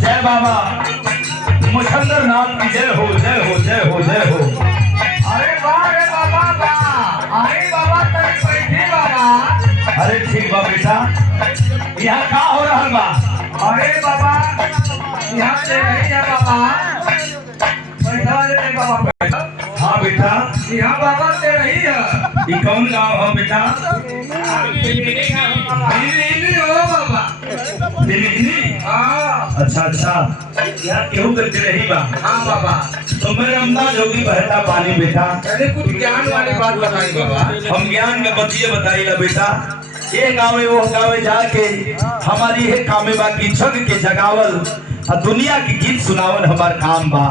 जय बाबा मुछंदर नाथ की जय हो जय हो जय हो जय हो। अरे वाह रे बाबा वाह। अरे बाबा तनी बैठे बाबा। अरे ठीक बा बेटा, यहाँ का हो रहा बा? अरे बाबा यहाँ से नहीं है बाबा। बैठा रे बाबा बैठा। हाँ बेटा, यहाँ बाबा से नहीं है। ये कौन गाँव है बेटा? हिंदी हो बाबा। दिल्ली। हाँ अच्छा अच्छा, यहाँ क्यों करके रही बा? हाँ बाबा। तो मेरे अम्मा जोगी बहता पानी बेटा। अरे कुछ ज्ञान वाली बात बताई बाबा। हम ज्ञान के बतिये बताई ला बेटा। ये गाँव वो गाँव जाके हमारी ये कामे बा की जग के जगावल और दुनिया की गीत सुनावल हमार काम बा।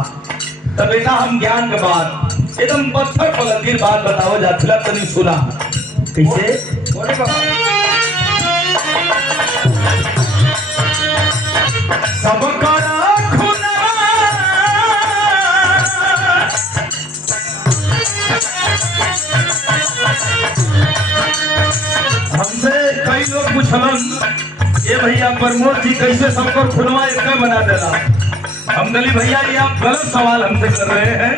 तो बेटा हम ज्ञान के बाद एकदम पत्थर पर लकीर बात बताओ जाथिला तनी सुना कैसे। बोले बाबा। सबका खुदा हमसे कई लोग पूछलन ये भैया प्रमोद जी कैसे सबको खुनवा एक बना देला। हम गली भैया ये आप गलत सवाल हमसे कर रहे हैं।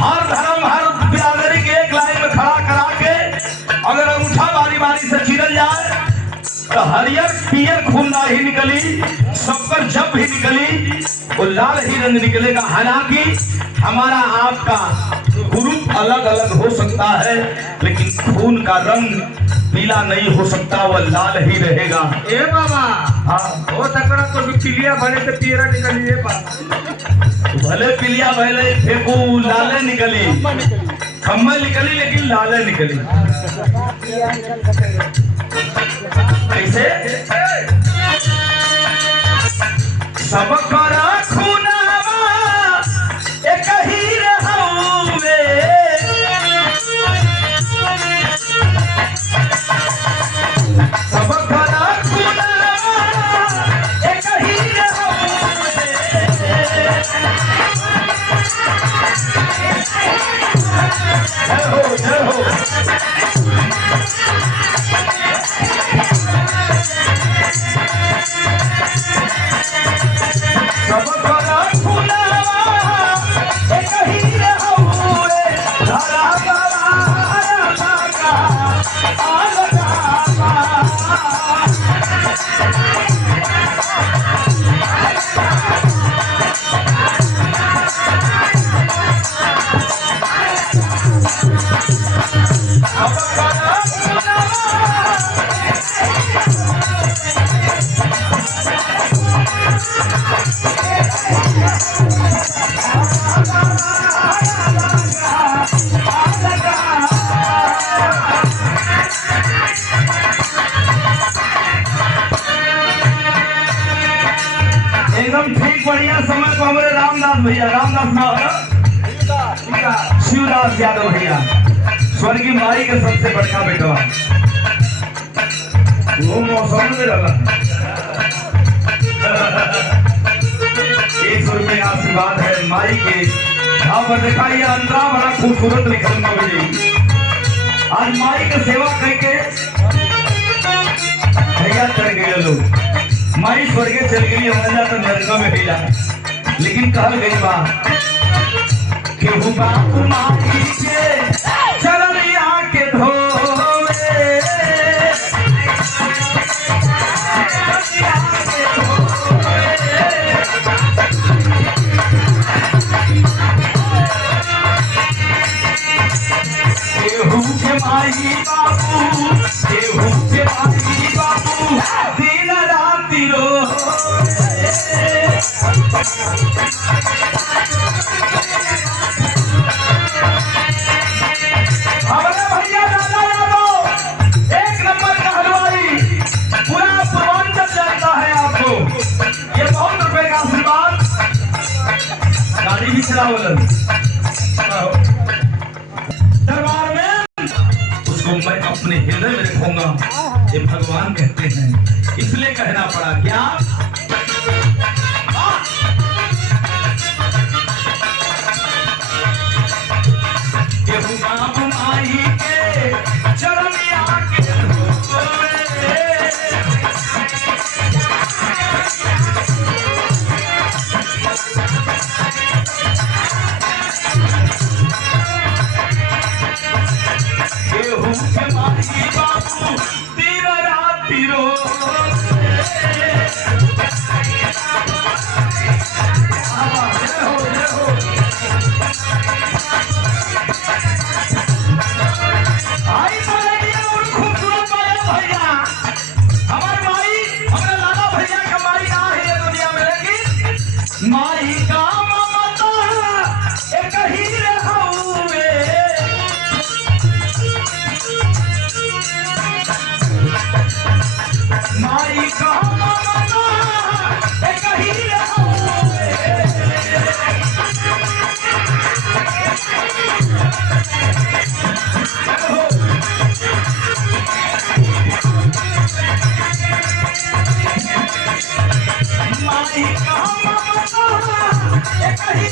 हर धर्म हर बिरादरी के एक लाइन में खड़ा करा के अगर अंगूठा बारी बारी से चीरल जाए तो हरियर पियर खून ना ही निकली, सबकर जब भी निकली वो लाल ही रंग निकलेगा। हालांकि हमारा आपका ग्रुप अलग अलग हो सकता है लेकिन खून का रंग पीला नहीं हो सकता, वह लाल ही रहेगा। ए बाबा हाँ हो सकता तो पिलिया भले से पियरा निकलिए बाबा। भले पिलिया भले फेंकू लाले निकली, कम्बल निकली लेकिन लाले निकली। कैसे? सबका खूनावा एक ही रहूवे, सबका खूनावा एक ही रहूवे। जय हो जय हो। सबका खुलावा एक ही रहूए, धरा बवाया भागा आलगा बा। एकदम ठीक बढ़िया समय को हमारे रामदास भैया, रामदास नाम है शिवदास यादव भैया, स्वर्गीय माई के सबसे बड़का बेटा। वो मौसम में रहा 100 रुपये का आशीर्वाद है माई के। हाँ पर देखा ये अंतरा बड़ा खूबसूरत लिखल जी। आज माई के सेवा करके भैया चल गए लोग, माई स्वर्ग चल गई, हमारा तो नरक में हिला। लेकिन कहल गई बात केहू बापू माई के चरनिया के धोवे, केहू के माई बापू, केहू के माई बापू दिन राति रोवे। हमारे भैया दादा यादव एक नंबर का हलवाई, पूरा पूर्वांचल जानता है आपको। ये 100 रुपए का आशीर्वाद, गाड़ी भी चलावलन दरबार में, उसको मैं अपने हृदय में रखूंगा, ये भगवान कहते हैं। इसलिए कहना पड़ा क्या? केहू बापू माई के चरनिया के धोवे, माई कहम बता एक ही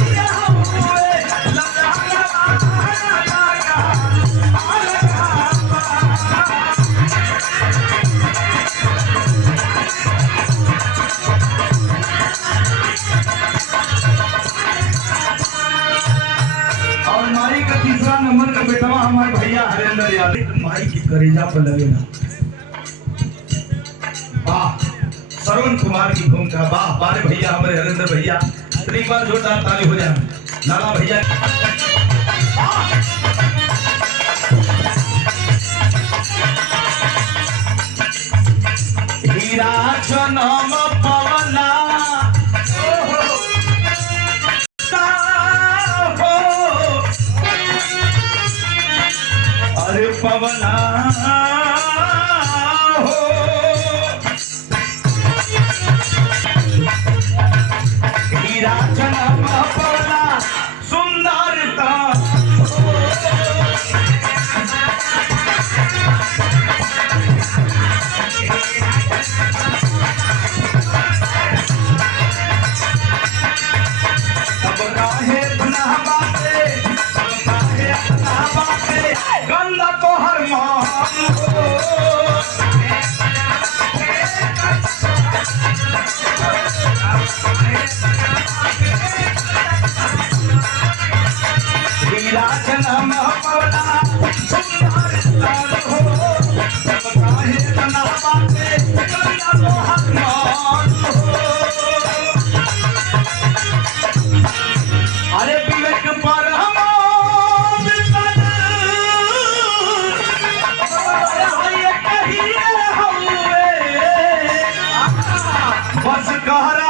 हुए लगा और माई का तीसरा नंबर का बेटवा हमारे भैया हरेंद्र यादव माई की करेजा पर लगे ना वाह श्रवण कुमार की भूमिका वाह हमारे भैया हमारे हरेंद्र भैया एक बार जोरदार ताली हो जाए लाला भैया हीरा जनम पवना अरे पवना हो हीरा जनम पवना सुंदरता अब काहे बना बाते अब काहे बना बाते गंदा तो हर मान हो हीरा जनम पवना सुंदरता हो अब काहे बना बाते गंदा तो हर मान हो अरे विवेक पर बस कहरा